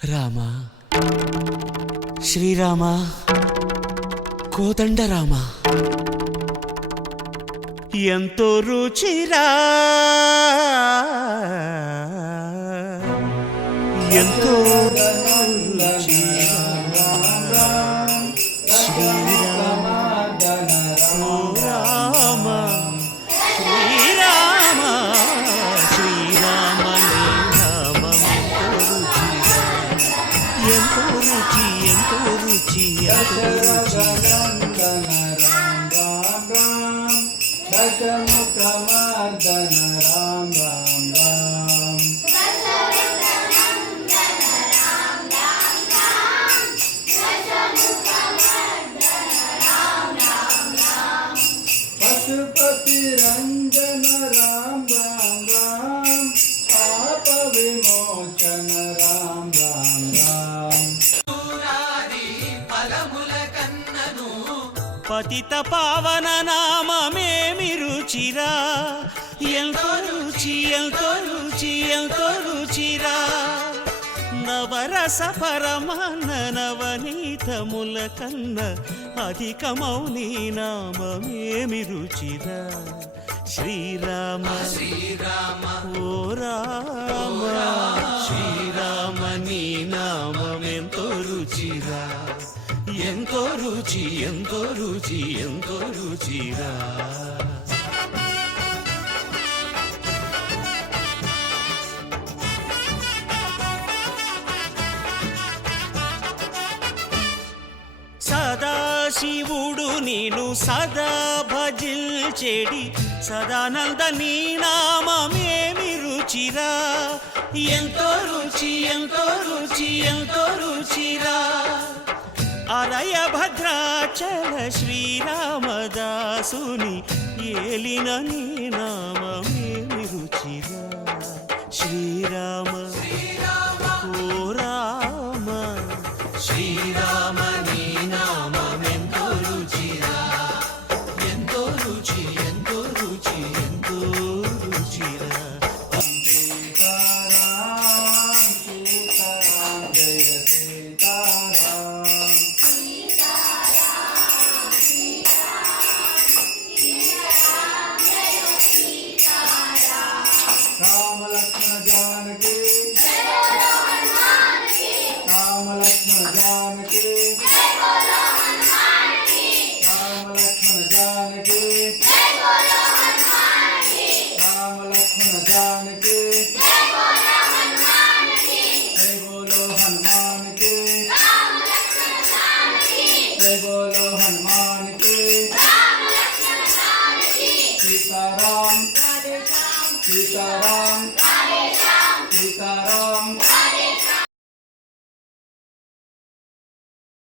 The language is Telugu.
రామ శ్రీరామ కోదండ రామ ఎంతో రుచిరా ఎంతో రుచిరా శ్రీరామ ఓ రామ శ్రీరామ శ్రీరామ ఎంతో రుచి ఎంతో రుచి ఎంతో రుచి దశముఖమర్దన రామ రామ పశుపతి రంజన రామ రామ పాప విమోచన రామ రామ పతిత పావన నామమేమి రుచిరా ఎంతో రుచి ఎంతో రుచి ఎంతో రుచిరా నవరస పరమాన్న నవనీతముల కన్న అధికమౌని నామమేమి రుచిరా శ్రీరామ శ్రీరామ ఓ రామ శ్రీరామ నీ నామమెంతో రుచిరా ఎంతో రుచి ఎంతో రుచి ఎంతో రుచిరా సదాశివుడు నేను సదా భజిల్చెడి సదానంద నీ నామమేమి రుచిరా ఎంతో రుచి ఎంతో రుచి ఎంతో రుచిరా అరయ భద్రాచల శ్రీరామదాసుని ఏలిన నీ నామమేమి రుచిరా శ్రీరామ ఓ రామ శ్రీరామ నీ నామమెంతో రుచిరా ఎంతో రుచి ఎంతో రుచి ఎంతో రుచిరా రామ లక్ష్మణ జానకి రామ లక్ష్మణ జానకి రామ లక్ష్మణ జానకి రామ లక్ష్మణ జానకి జై బోలో హనుమాన్ కి జై బోలో హనుమాన్ కి सीताराम सीताराम